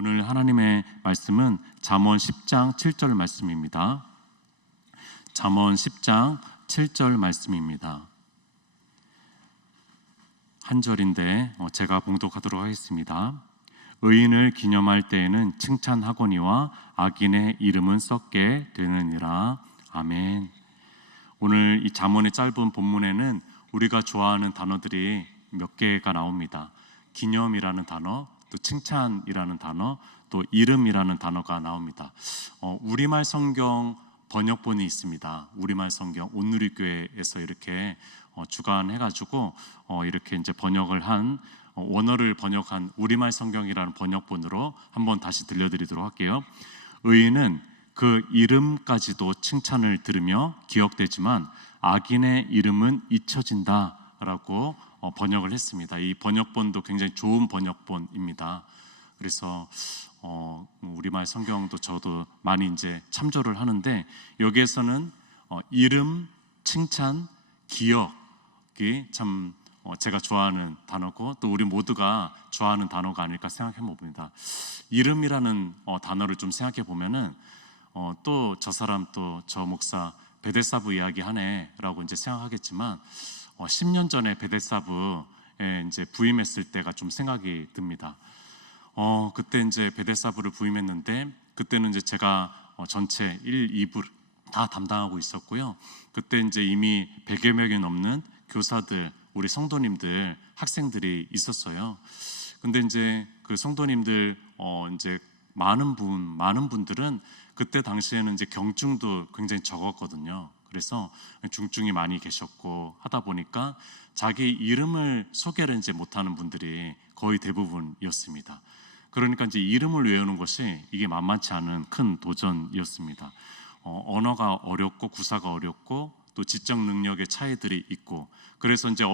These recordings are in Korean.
오늘 하나님의 말씀은 잠언 10장 7절 말씀입니다. 잠언 10장 7절 말씀입니다. 한 절인데 제가 봉독하도록 하겠습니다. 의인을 기념할 때에는 칭찬하거니와 악인의 이름은 썩게 되느니라. 아멘. 오늘 이 잠언의 짧은 본문에는 우리가 좋아하는 단어들이 몇 개가 나옵니다. 기념이라는 단어, 또 칭찬이라는 단어, 또 이름이라는 단어가 나옵니다. 우리말 성경 번역본이 있습니다. 우리말 성경 온누리교회에서 이렇게 주관해가지고 이렇게 이제 번역을 한 원어를 번역한 우리말 성경이라는 번역본으로 한번 다시 들려드리도록 할게요. 의인은 그 이름까지도 칭찬을 들으며 기억되지만 악인의 이름은 잊혀진다라고 번역을 했습니다. 이 번역본도 굉장히 좋은 번역본입니다. 그래서 우리말 성경도 저도 많이 이제 참조를 하는데 여기에서는 이름, 칭찬, 기억이 참 제가 좋아하는 단어고 또 우리 모두가 좋아하는 단어가 아닐까 생각해 봅니다. 이름이라는 단어를 좀 생각해 보면은 또 저 사람 또 저 목사 베데사부 이야기 하네라고 이제 생각하겠지만 10년 전에 베데사부에 이제 부임했을 때가 좀 생각이 듭니다. 그때 이제 베데사부를 부임했는데 그때는 이제 제가 전체 1, 2부 다 담당하고 있었고요. 그때 이제 이미 100여 명이 넘는 교사들, 우리 성도님들, 학생들이 있었어요. 근데 이제 그 성도님들 이제 많은 분들은 그때 당시에는 이제 경중도 굉장히 적었거든요. 그래서 중증이 많이 계셨고 하다 보니까 자기 이름을 소개를 이제 못하는 분들이 거의 대부분이었습니다. 그러니까 이제 이름을 외우는 것이 이게 만만치 않은 큰 도전이었습니다. 언어가 어렵고 구사가 어렵고 또 지적 능력의 차이들이 있고 그래서 이제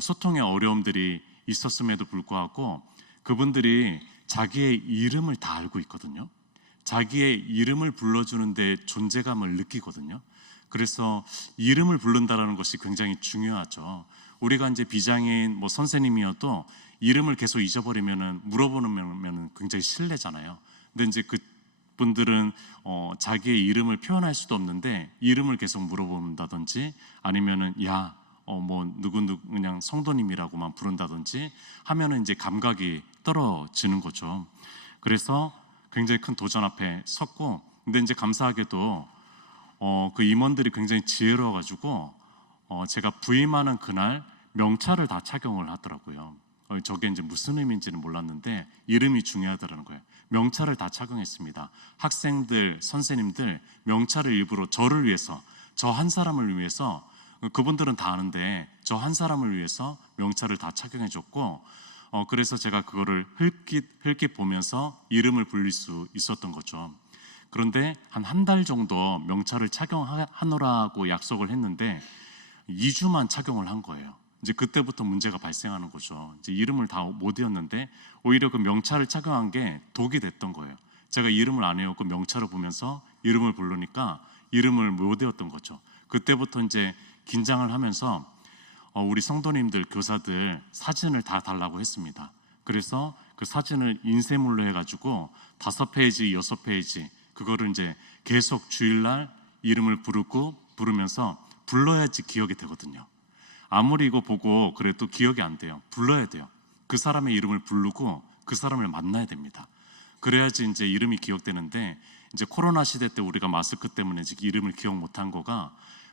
소통의 어려움들이 있었음에도 불구하고 그분들이 자기의 이름을 다 알고 있거든요. 자기의 이름을 불러주는 데 존재감을 느끼거든요. 그래서 이름을 부른다는 것이 굉장히 중요하죠. 우리가 이제 비장애인 선생님이어도 이름을 계속 잊어버리면은 물어보면 굉장히 실례잖아요. 근데 이제 그분들은 자기의 이름을 표현할 수도 없는데 이름을 계속 물어본다든지 아니면은 누구 그냥 성도님이라고만 부른다든지 하면은 이제 감각이 떨어지는 거죠. 그래서 굉장히 큰 도전 앞에 섰고, 근데 이제 감사하게도 그 임원들이 굉장히 지혜로워가지고 제가 부임하는 그날 명찰을 다 착용을 하더라고요. 저게 이제 무슨 의미인지는 몰랐는데 이름이 중요하다는 거예요. 명찰을 다 착용했습니다. 학생들, 선생님들 명찰을 일부러 저를 위해서, 저 한 사람을 위해서, 그분들은 다 아는데 저 한 사람을 위해서 명찰을 다 착용해줬고 그래서 제가 그거를 흘낏 보면서 이름을 불릴 수 있었던 거죠. 그런데 한 달 정도 명찰을 착용하노라고 약속을 했는데 2주만 착용을 한 거예요. 이제 그때부터 문제가 발생하는 거죠. 이제 이름을 다 못 외웠는데 오히려 그 명찰을 착용한 게 독이 됐던 거예요. 제가 이름을 안 외웠고 명찰을 보면서 이름을 부르니까 이름을 못 외웠던 거죠. 그때부터 이제 긴장을 하면서 우리 성도님들, 교사들 사진을 다 달라고 했습니다. 그래서 그 사진을 인쇄물로 해가지고 5페이지, 6페이지 그거를 이제 계속 주일날 이름을 부르면서 불러야지 기억이 되거든요. 아무리 이거 보고 그래도 기억이 안 돼요. 불러야 돼요. 그 사람의 이름을 부르고 그 사람을 만나야 됩니다. 그래야지 이제 이름이 기억되는데 이제 코로나 시대 때 우리가 마스크 때문에 지금 이름을 기억 못한 거가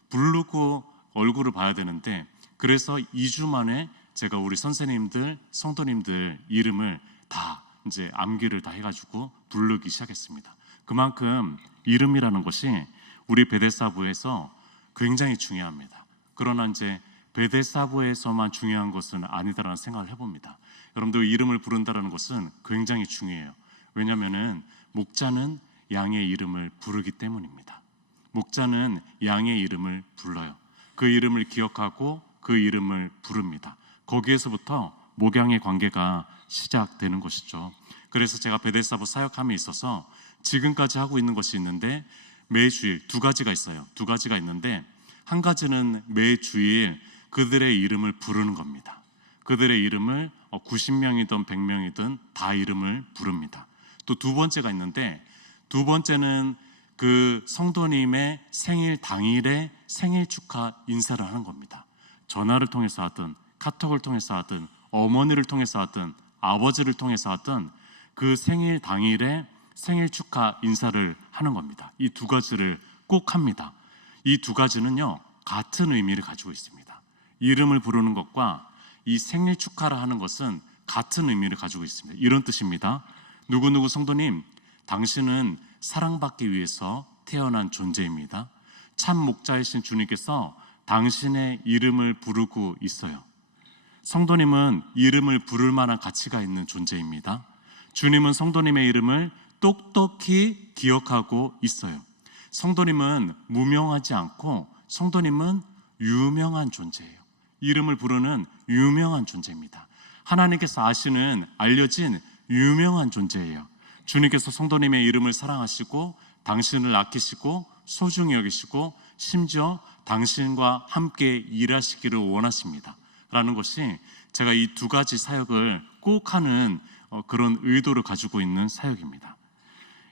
부르고 얼굴을 봐야 되는데 그래서 2주 만에 제가 우리 선생님들, 성도님들 이름을 다 이제 암기를 다 해가지고 부르기 시작했습니다. 그만큼 이름이라는 것이 우리 베데사부에서 굉장히 중요합니다. 그러나 이제 베데사부에서만 중요한 것은 아니다라는 생각을 해봅니다. 여러분들 이름을 부른다는 것은 굉장히 중요해요. 왜냐하면은 목자는 양의 이름을 부르기 때문입니다. 목자는 양의 이름을 불러요. 그 이름을 기억하고 그 이름을 부릅니다. 거기에서부터 목양의 관계가 시작되는 것이죠. 그래서 제가 베데사부 사역함에 있어서 지금까지 하고 있는 것이 있는데 매주일 2가지가 있어요. 2가지가 있는데 한 가지는 매주일 그들의 이름을 부르는 겁니다. 그들의 이름을 90명이든 100명이든 다 이름을 부릅니다. 또 두 번째가 있는데, 두 번째는 그 성도님의 생일 당일에 생일 축하 인사를 하는 겁니다. 전화를 통해서 하든 카톡을 통해서 하든 어머니를 통해서 하든 아버지를 통해서 하든 그 생일 당일에 생일 축하 인사를 하는 겁니다. 이 두 가지를 꼭 합니다. 이 두 가지는요, 같은 의미를 가지고 있습니다. 이름을 부르는 것과 이 생일 축하를 하는 것은 같은 의미를 가지고 있습니다. 이런 뜻입니다. 누구누구 성도님, 당신은 사랑받기 위해서 태어난 존재입니다. 참 목자이신 주님께서 당신의 이름을 부르고 있어요. 성도님은 이름을 부를 만한 가치가 있는 존재입니다. 주님은 성도님의 이름을 똑똑히 기억하고 있어요. 성도님은 무명하지 않고 성도님은 유명한 존재예요. 이름을 부르는 유명한 존재입니다. 하나님께서 아시는 알려진 유명한 존재예요. 주님께서 성도님의 이름을 사랑하시고 당신을 아끼시고 소중히 여기시고 심지어 당신과 함께 일하시기를 원하십니다. 라는 것이 제가 이 두 가지 사역을 꼭 하는 그런 의도를 가지고 있는 사역입니다.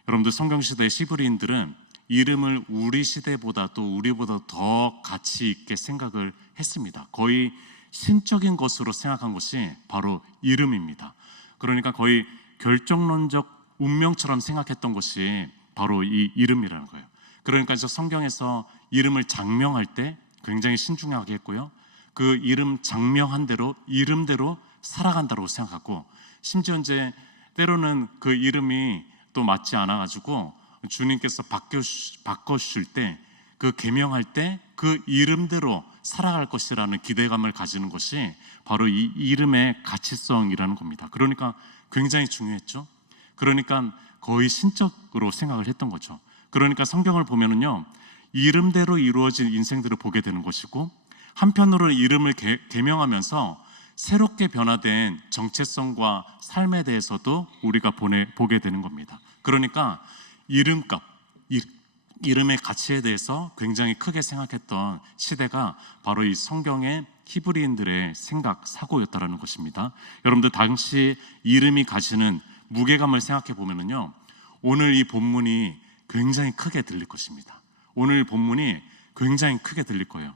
여러분들, 성경시대의 히브리인들은 이름을 우리 시대보다 또 우리보다 더 가치 있게 생각을 했습니다. 거의 신적인 것으로 생각한 것이 바로 이름입니다. 그러니까 거의 결정론적 운명처럼 생각했던 것이 바로 이 이름이라는 거예요. 그러니까 성경에서 이름을 장명할 때 굉장히 신중하게 했고요, 그 이름 장명한 대로 이름대로 살아간다고 생각하고, 심지어 이제 때로는 그 이름이 또 맞지 않아가지고 주님께서 바꿔주실 때, 그 계명할 때 그 이름대로 살아갈 것이라는 기대감을 가지는 것이 바로 이 이름의 가치성이라는 겁니다. 그러니까 굉장히 중요했죠. 그러니까 거의 신적으로 생각을 했던 거죠. 그러니까 성경을 보면은요, 이름대로 이루어진 인생들을 보게 되는 것이고, 한편으로는 이름을 계명하면서 새롭게 변화된 정체성과 삶에 대해서도 우리가 보게 되는 겁니다. 그러니까 이름값, 이름의 가치에 대해서 굉장히 크게 생각했던 시대가 바로 이 성경의 히브리인들의 생각, 사고였다라는 것입니다. 여러분들, 당시 이름이 가지는 무게감을 생각해 보면은요, 오늘 이 본문이 굉장히 크게 들릴 것입니다. 오늘 본문이 굉장히 크게 들릴 거예요.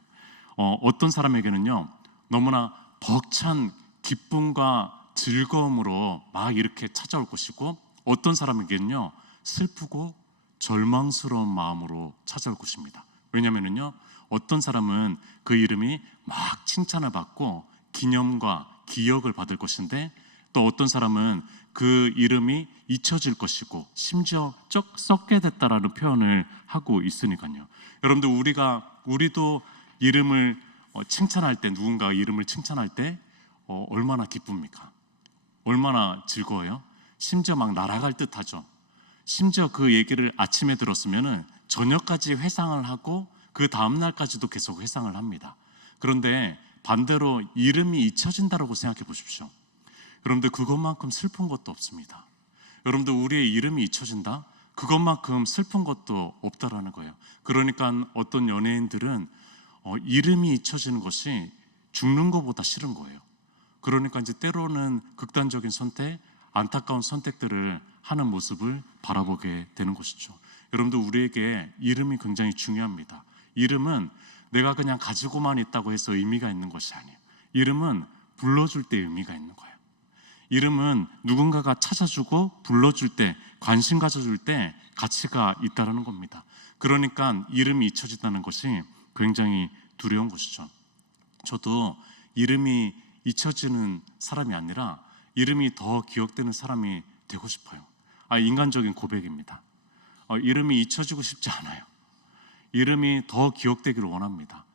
어떤 사람에게는요, 너무나 벅찬 기쁨과 즐거움으로 막 이렇게 찾아올 것이고, 어떤 사람에게는요, 슬프고 절망스러운 마음으로 찾아올 것입니다. 왜냐하면요, 어떤 사람은 그 이름이 막 칭찬을 받고 기념과 기억을 받을 것인데, 또 어떤 사람은 그 이름이 잊혀질 것이고 심지어 썩게 됐다라는 표현을 하고 있으니까요. 여러분들, 우리도 이름을 칭찬할 때, 누군가 이름을 칭찬할 때 얼마나 기쁩니까? 얼마나 즐거워요? 심지어 막 날아갈 듯하죠. 심지어 그 얘기를 아침에 들었으면은 저녁까지 회상을 하고 그 다음날까지도 계속 회상을 합니다. 그런데 반대로 이름이 잊혀진다고 생각해 보십시오. 여러분들, 그것만큼 슬픈 것도 없습니다. 여러분들, 우리의 이름이 잊혀진다? 그것만큼 슬픈 것도 없다라는 거예요. 그러니까 어떤 연예인들은 이름이 잊혀지는 것이 죽는 것보다 싫은 거예요. 그러니까 이제 때로는 극단적인 선택, 안타까운 선택들을 하는 모습을 바라보게 되는 것이죠. 여러분들, 우리에게 이름이 굉장히 중요합니다. 이름은 내가 그냥 가지고만 있다고 해서 의미가 있는 것이 아니에요. 이름은 불러줄 때 의미가 있는 거예요. 이름은 누군가가 찾아주고 불러줄 때, 관심 가져줄 때 가치가 있다는 겁니다. 그러니까 이름이 잊혀진다는 것이 굉장히 두려운 것이죠. 저도 이름이 잊혀지는 사람이 아니라 이름이 더 기억되는 사람이 되고 싶어요. 인간적인 고백입니다. 이름이 잊혀지고 싶지 않아요. 이름이 더 기억되기를 원합니다.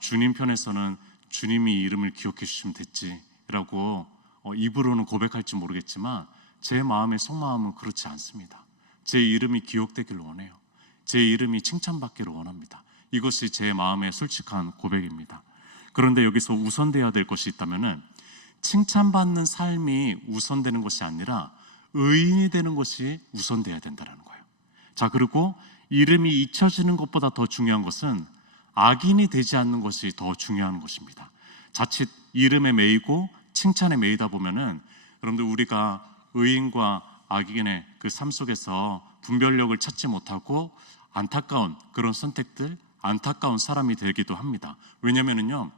주님 편에서는 주님이 이름을 기억해 주시면 됐지라고 입으로는 고백할지 모르겠지만, 제 마음의 속마음은 그렇지 않습니다. 제 이름이 기억되기를 원해요. 제 이름이 칭찬받기를 원합니다. 이것이 제 마음의 솔직한 고백입니다. 그런데 여기서 우선돼야 될 것이 있다면은, 칭찬받는 삶이 우선되는 것이 아니라 의인이 되는 것이 우선돼야 된다는 거예요. 자, 그리고 이름이 잊혀지는 것보다 더 중요한 것은 악인이 되지 않는 것이 더 중요한 것입니다. 자칫 이름에 매이고 칭찬에 매이다 보면은 여러분들 우리가 의인과 악인의 그 삶 속에서 분별력을 찾지 못하고 안타까운 그런 선택들, 안타까운 사람이 되기도 합니다. 왜냐면은요,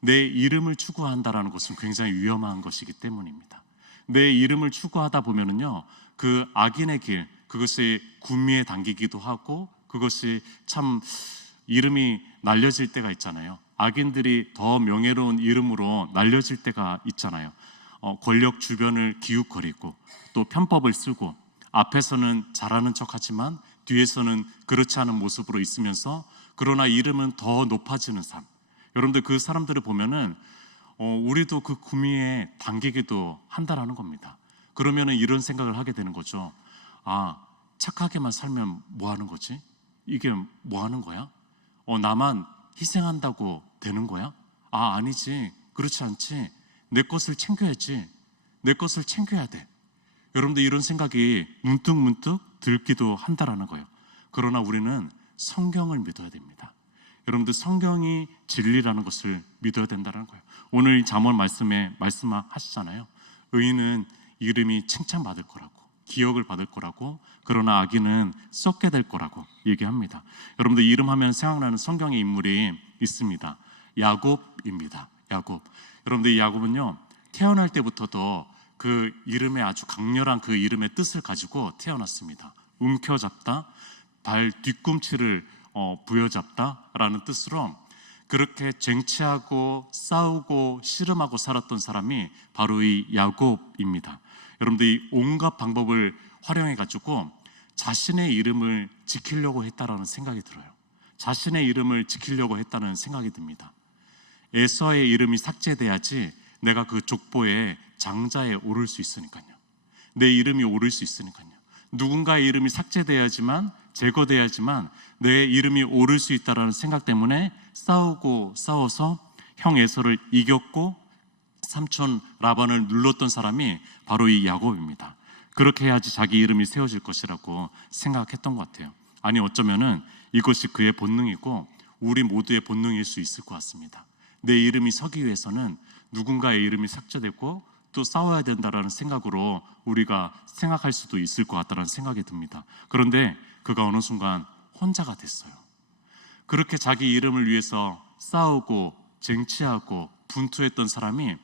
내 이름을 추구한다라는 것은 굉장히 위험한 것이기 때문입니다. 내 이름을 추구하다 보면은요, 그 악인의 길, 그것이 구미에 당기기도 하고, 그것이 참 이름이 날려질 때가 있잖아요. 악인들이 더 명예로운 이름으로 날려질 때가 있잖아요. 권력 주변을 기웃거리고 또 편법을 쓰고, 앞에서는 잘하는 척하지만 뒤에서는 그렇지 않은 모습으로 있으면서, 그러나 이름은 더 높아지는 삶. 여러분들 그 사람들을 보면은 우리도 그 구미에 당기기도 한다라는 겁니다. 그러면은 이런 생각을 하게 되는 거죠. 아, 착하게만 살면 뭐 하는 거지? 이게 뭐 하는 거야? 나만 희생한다고 되는 거야? 아, 아니지. 그렇지 않지. 내 것을 챙겨야지. 내 것을 챙겨야 돼. 여러분들 이런 생각이 문득문득 들기도 한다라는 거예요. 그러나 우리는 성경을 믿어야 됩니다. 여러분들 성경이 진리라는 것을 믿어야 된다는 거예요. 오늘 이 잠언 말씀에 말씀하시잖아요. 의인은 이름이 칭찬받을 거라고, 기억을 받을 거라고, 그러나 악인은 썩게 될 거라고 얘기합니다. 여러분들 이름하면 생각나는 성경의 인물이 있습니다. 야곱입니다. 야곱. 여러분들 이 야곱은요, 태어날 때부터도 그 이름에 아주 강렬한 그 이름의 뜻을 가지고 태어났습니다. 움켜잡다, 발 뒤꿈치를 부여잡다라는 뜻으로 그렇게 쟁취하고 싸우고 씨름하고 살았던 사람이 바로 이 야곱입니다. 여러분들 이 온갖 방법을 활용해 가지고 자신의 이름을 지키려고 했다라는 생각이 들어요. 자신의 이름을 지키려고 했다는 생각이 듭니다. 에서의 이름이 삭제돼야지 내가 그 족보에 장자에 오를 수 있으니까요. 내 이름이 오를 수 있으니까요. 누군가의 이름이 삭제돼야지만, 제거돼야지만 내 이름이 오를 수 있다라는 생각 때문에 싸우고 싸워서 형 에서를 이겼고 삼촌 라반을 눌렀던 사람이 바로 이 야곱입니다. 그렇게 해야지 자기 이름이 세워질 것이라고 생각했던 것 같아요. 아니, 어쩌면은 이것이 그의 본능이고 우리 모두의 본능일 수 있을 것 같습니다. 내 이름이 서기 위해서는 누군가의 이름이 삭제되고 또 싸워야 된다라는 생각으로 우리가 생각할 수도 있을 것 같다는 생각이 듭니다. 그런데 그가 어느 순간 혼자가 됐어요. 그렇게 자기 이름을 위해서 싸우고 쟁취하고 분투했던 사람이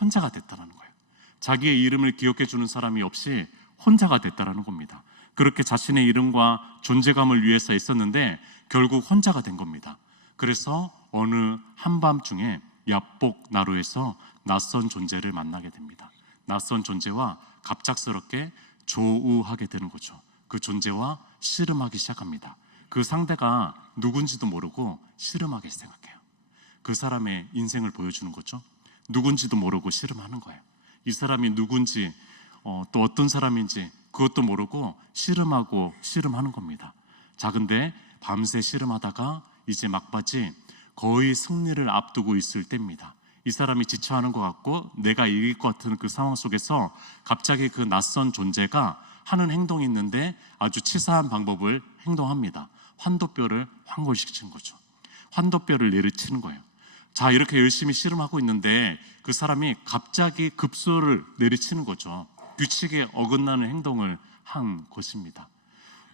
혼자가 됐다는 거예요. 자기의 이름을 기억해 주는 사람이 없이 혼자가 됐다는 겁니다. 그렇게 자신의 이름과 존재감을 위해서 있었는데 결국 혼자가 된 겁니다. 그래서 어느 한밤중에 야복 나루에서 낯선 존재를 만나게 됩니다. 낯선 존재와 갑작스럽게 조우하게 되는 거죠. 그 존재와 씨름하기 시작합니다. 그 상대가 누군지도 모르고 씨름하기 시작해요. 그 사람의 인생을 보여주는 거죠. 누군지도 모르고 씨름하는 거예요. 이 사람이 누군지 또 어떤 사람인지 그것도 모르고 씨름하고 씨름하는 겁니다. 자, 근데 밤새 씨름하다가 이제 막바지 거의 승리를 앞두고 있을 때입니다. 이 사람이 지쳐하는 것 같고 내가 이길 것 같은 그 상황 속에서 갑자기 그 낯선 존재가 하는 행동이 있는데 아주 치사한 방법을 행동합니다. 환도뼈를 환골시키는 거죠. 환도뼈를 내리치는 거예요. 자, 이렇게 열심히 씨름하고 있는데 그 사람이 갑자기 급소를 내리치는 거죠. 규칙에 어긋나는 행동을 한 것입니다.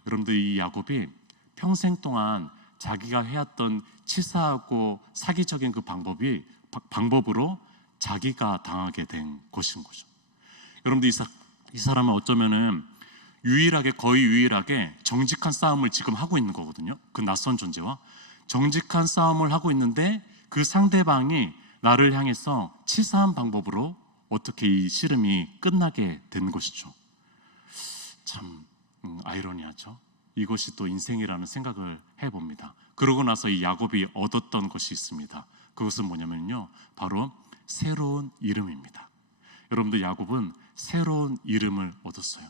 여러분들 이 야곱이 평생 동안 자기가 해왔던 치사하고 사기적인 그 방법으로 자기가 당하게 된 것인 거죠. 여러분들 이 사람은 어쩌면은 거의 유일하게 정직한 싸움을 지금 하고 있는 거거든요. 그 낯선 존재와 정직한 싸움을 하고 있는데 그 상대방이 나를 향해서 치사한 방법으로 어떻게 이 씨름이 끝나게 된 것이죠. 참 아이러니하죠. 이것이 또 인생이라는 생각을 해봅니다. 그러고 나서 이 야곱이 얻었던 것이 있습니다. 그것은 뭐냐면요, 바로 새로운 이름입니다. 여러분들 야곱은 새로운 이름을 얻었어요.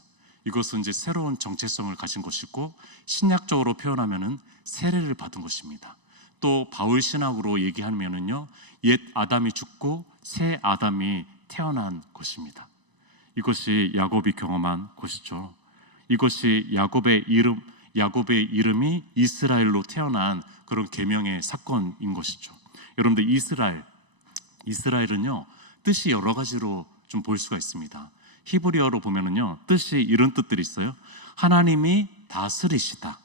이것은 이제 새로운 정체성을 가진 것이고 신약적으로 표현하면은 세례를 받은 것입니다. 또 바울 신학으로 얘기하면은요, 옛 아담이 죽고 새 아담이 태어난 것입니다. 이것이 야곱이 경험한 것이죠. 이것이 야곱의 이름이 이스라엘로 태어난 그런 계명의 사건인 것이죠. 여러분들 이스라엘은요, 뜻이 여러 가지로 좀 볼 수가 있습니다. 히브리어로 보면은요, 뜻이 이런 뜻들이 있어요. 하나님이 다스리시다,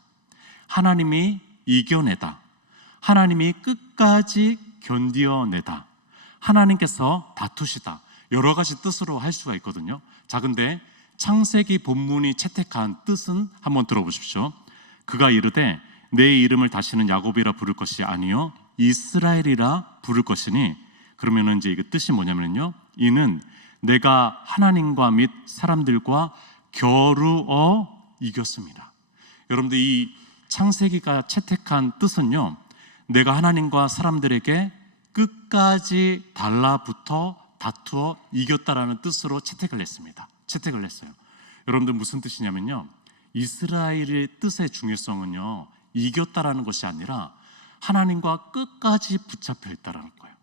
하나님이 이겨내다, 하나님이 끝까지 견디어내다, 하나님께서 다투시다, 여러 가지 뜻으로 할 수가 있거든요. 자, 근데 창세기 본문이 채택한 뜻은 한번 들어보십시오. 그가 이르되 내 이름을 다시는 야곱이라 부를 것이 아니요 이스라엘이라 부를 것이니, 그러면은 이제 이 뜻이 뭐냐면요, 이는 내가 하나님과 및 사람들과 겨루어 이겼습니다. 여러분들, 이 창세기가 채택한 뜻은요, 내가 하나님과 사람들에게 끝까지 달라붙어 다투어 이겼다라는 뜻으로 채택을 했습니다. 채택을 했어요. 여러분들, 무슨 뜻이냐면요, 이스라엘의 뜻의 중요성은요, 이겼다라는 것이 아니라 하나님과 끝까지 붙잡혀 있다라는 거예요.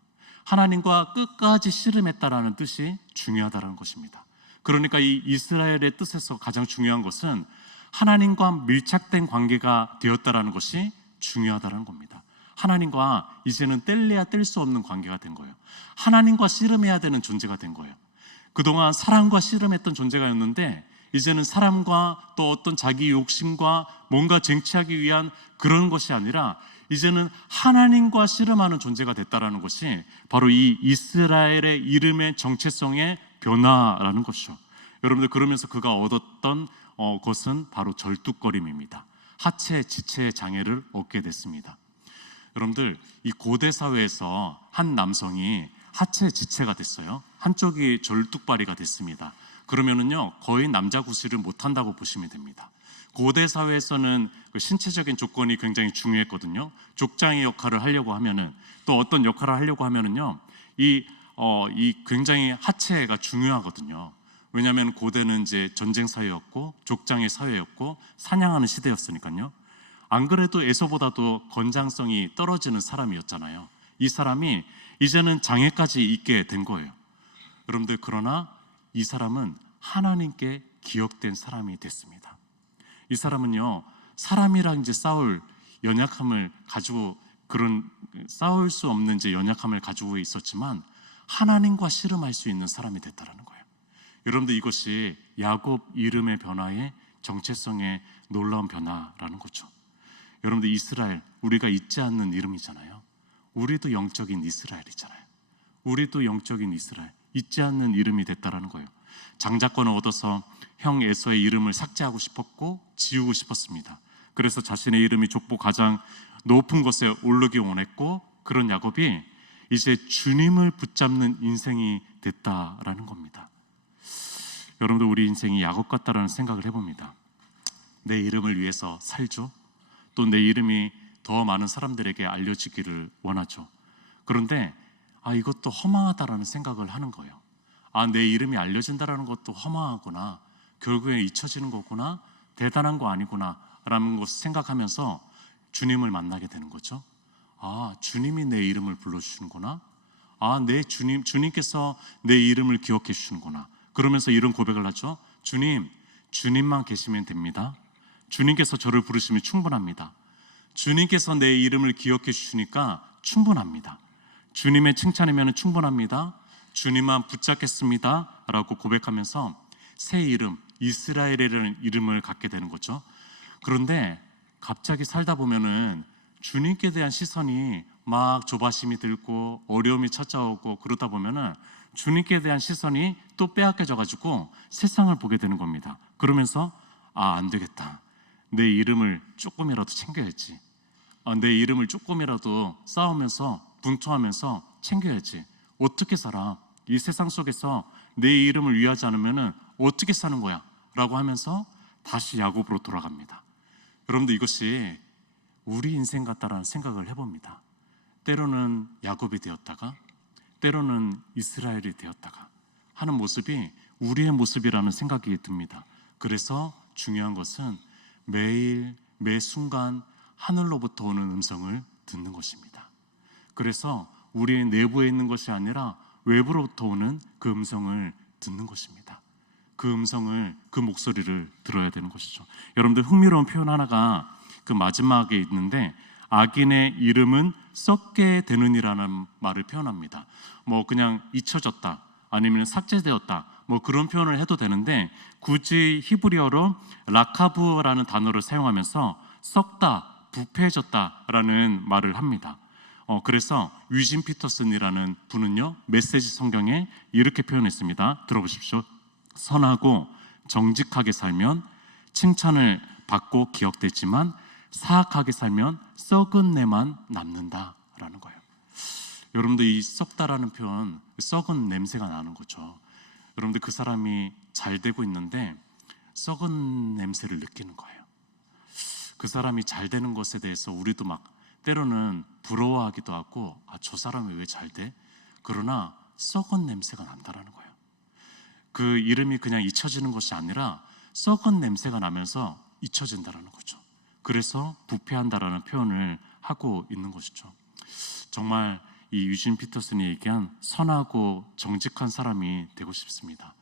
하나님과 끝까지 씨름했다라는 뜻이 중요하다는 것입니다. 그러니까 이 이스라엘의 뜻에서 가장 중요한 것은 하나님과 밀착된 관계가 되었다라는 것이 중요하다는 겁니다. 하나님과 이제는 뗄래야 뗄 수 없는 관계가 된 거예요. 하나님과 씨름해야 되는 존재가 된 거예요. 그동안 사람과 씨름했던 존재가였는데, 이제는 사람과 또 어떤 자기 욕심과 뭔가 쟁취하기 위한 그런 것이 아니라 이제는 하나님과 씨름하는 존재가 됐다라는 것이 바로 이 이스라엘의 이름의 정체성의 변화라는 것이죠. 여러분들, 그러면서 그가 얻었던 것은 바로 절뚝거림입니다. 하체, 지체의 장애를 얻게 됐습니다. 여러분들, 이 고대 사회에서 한 남성이 하체, 지체가 됐어요. 한쪽이 절뚝발이가 됐습니다. 그러면은요, 거의 남자 구실을 못한다고 보시면 됩니다. 고대 사회에서는 그 신체적인 조건이 굉장히 중요했거든요. 족장의 역할을 하려고 하면은, 또 어떤 역할을 하려고 하면은요, 이 굉장히 하체가 중요하거든요. 왜냐하면 고대는 이제 전쟁 사회였고 족장의 사회였고 사냥하는 시대였으니까요. 안 그래도 에서보다도 건장성이 떨어지는 사람이었잖아요. 이 사람이 이제는 장애까지 있게 된 거예요. 여러분들, 그러나 이 사람은 하나님께 기억된 사람이 됐습니다. 이 사람은요, 사람이랑 이제 싸울 연약함을 가지고, 그런 싸울 수 없는 이제 연약함을 가지고 있었지만 하나님과 씨름할 수 있는 사람이 됐다라는 거예요. 여러분들, 이것이 야곱 이름의 변화의 정체성의 놀라운 변화라는 거죠. 여러분들, 이스라엘, 우리가 잊지 않는 이름이잖아요. 우리도 영적인 이스라엘이잖아요. 우리도 영적인 이스라엘, 잊지 않는 이름이 됐다라는 거예요. 장자권을 얻어서 형 에서의 이름을 삭제하고 싶었고 지우고 싶었습니다. 그래서 자신의 이름이 족보 가장 높은 곳에 오르기 원했고, 그런 야곱이 이제 주님을 붙잡는 인생이 됐다라는 겁니다. 여러분들, 우리 인생이 야곱 같다라는 생각을 해봅니다. 내 이름을 위해서 살죠. 또 내 이름이 더 많은 사람들에게 알려지기를 원하죠. 그런데 이것도 허망하다라는 생각을 하는 거예요. 내 이름이 알려진다라는 것도 허망하구나, 결국에 잊혀지는 거구나, 대단한 거 아니구나 라는 것을 생각하면서 주님을 만나게 되는 거죠. 주님이 내 이름을 불러주시는구나, 내 주님께서 내 이름을 기억해 주시는구나. 그러면서 이런 고백을 하죠. 주님만 계시면 됩니다. 주님께서 저를 부르시면 충분합니다. 주님께서 내 이름을 기억해 주시니까 충분합니다. 주님의 칭찬이면 충분합니다. 주님만 붙잡겠습니다 라고 고백하면서 새 이름, 이스라엘이라는 이름을 갖게 되는 거죠. 그런데 갑자기 살다 보면은 주님께 대한 시선이 막 조바심이 들고 어려움이 찾아오고, 그러다 보면은 주님께 대한 시선이 또 빼앗겨져 가지고 세상을 보게 되는 겁니다. 그러면서 안 되겠다, 내 이름을 조금이라도 챙겨야지, 내 이름을 조금이라도 싸우면서 분투하면서 챙겨야지. 어떻게 살아? 이 세상 속에서 내 이름을 위하지 않으면 어떻게 사는 거야? 라고 하면서 다시 야곱으로 돌아갑니다. 여러분들, 이것이 우리 인생 같다라는 생각을 해봅니다. 때로는 야곱이 되었다가 때로는 이스라엘이 되었다가 하는 모습이 우리의 모습이라는 생각이 듭니다. 그래서 중요한 것은 매일 매 순간 하늘로부터 오는 음성을 듣는 것입니다. 그래서 우리의 내부에 있는 것이 아니라 외부로부터 오는 그 음성을 듣는 것입니다. 그 음성을, 그 목소리를 들어야 되는 것이죠. 여러분들, 흥미로운 표현 하나가 그 마지막에 있는데, 악인의 이름은 썩게 되느니라는 말을 표현합니다. 뭐 그냥 잊혀졌다, 아니면 삭제되었다, 뭐 그런 표현을 해도 되는데, 굳이 히브리어로 라카브라는 단어를 사용하면서 썩다, 부패해졌다라는 말을 합니다. 그래서 유진 피터슨이라는 분은요, 메시지 성경에 이렇게 표현했습니다. 들어보십시오. 선하고 정직하게 살면 칭찬을 받고 기억되지만 사악하게 살면 썩은 내만 남는다라는 거예요. 여러분들, 이 썩다라는 표현, 썩은 냄새가 나는 거죠. 여러분들, 그 사람이 잘 되고 있는데 썩은 냄새를 느끼는 거예요. 그 사람이 잘 되는 것에 대해서 우리도 막 때로는 부러워하기도 하고, 저 사람이 왜 잘 돼? 그러나 썩은 냄새가 난다라는 거예요. 그 이름이 그냥 잊혀지는 것이 아니라 썩은 냄새가 나면서 잊혀진다라는 거죠. 그래서 부패한다라는 표현을 하고 있는 것이죠. 정말 이 유진 피터슨이 얘기한 선하고 정직한 사람이 되고 싶습니다.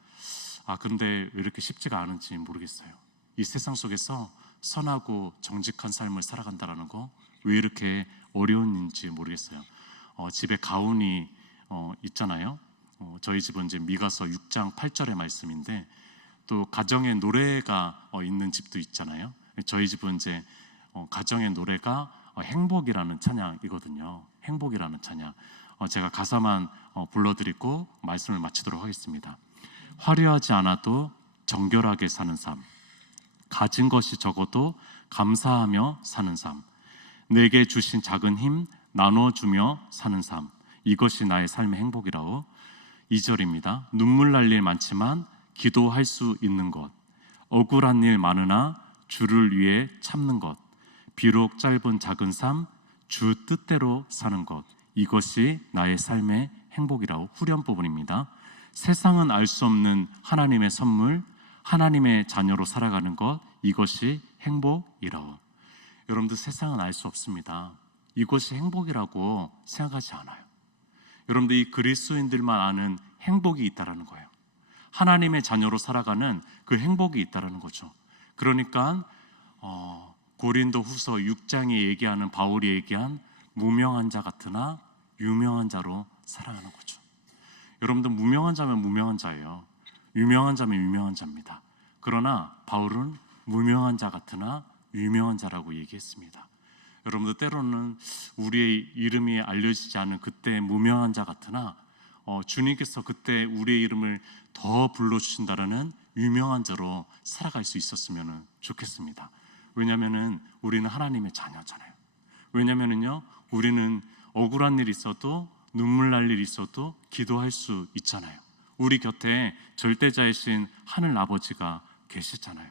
그런데 왜 이렇게 쉽지가 않은지 모르겠어요. 이 세상 속에서 선하고 정직한 삶을 살아간다라는 거 왜 이렇게 어려운지 모르겠어요. 집에 가훈이 있잖아요. 저희 집은 이제 미가서 6장 8절의 말씀인데, 또 가정의 노래가 있는 집도 있잖아요. 저희 집은 이제 가정의 노래가 행복이라는 찬양이거든요. 행복이라는 찬양. 제가 가사만 불러드리고 말씀을 마치도록 하겠습니다. 화려하지 않아도 정결하게 사는 삶, 가진 것이 적어도 감사하며 사는 삶, 내게 주신 작은 힘 나눠주며 사는 삶, 이것이 나의 삶의 행복이라오. 2절입니다. 눈물 날 일 많지만 기도할 수 있는 것, 억울한 일 많으나 주를 위해 참는 것, 비록 짧은 작은 삶, 주 뜻대로 사는 것, 이것이 나의 삶의 행복이라고. 후렴 부분입니다. 세상은 알 수 없는 하나님의 선물, 하나님의 자녀로 살아가는 것, 이것이 행복이라고. 여러분들, 세상은 알 수 없습니다. 이것이 행복이라고 생각하지 않아요. 여러분들, 이 그리스도인들만 아는 행복이 있다라는 거예요. 하나님의 자녀로 살아가는 그 행복이 있다라는 거죠. 그러니까 고린도 후서 6장에 얘기하는, 바울이 얘기한 무명한 자 같으나 유명한 자로 살아가는 거죠. 여러분들, 무명한 자면 무명한 자예요. 유명한 자면 유명한 자입니다. 그러나 바울은 무명한 자 같으나 유명한 자라고 얘기했습니다. 여러분들, 때로는 우리의 이름이 알려지지 않은 그때 무명한 자 같으나 주님께서 그때 우리의 이름을 더 불러주신다라는 유명한 자로 살아갈 수 있었으면 좋겠습니다. 왜냐하면 우리는 하나님의 자녀잖아요. 왜냐하면요, 우리는 억울한 일이 있어도, 눈물 날 일이 있어도 기도할 수 있잖아요. 우리 곁에 절대자이신 하늘 아버지가 계시잖아요.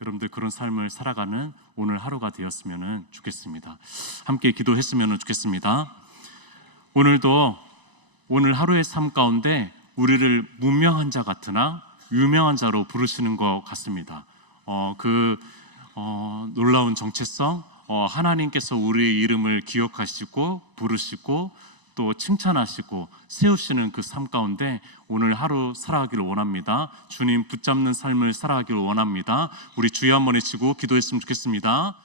여러분들, 그런 삶을 살아가는 오늘 하루가 되었으면 좋겠습니다. 함께 기도했으면 좋겠습니다. 오늘 하루의 삶 가운데 우리를 무명한 자 같으나 유명한 자로 부르시는 것 같습니다. 놀라운 정체성, 하나님께서 우리의 이름을 기억하시고 부르시고 또 칭찬하시고 세우시는 그 삶 가운데 오늘 하루 살아가기를 원합니다. 주님 붙잡는 삶을 살아가기를 원합니다. 우리 주여 한번 외치고 기도했으면 좋겠습니다.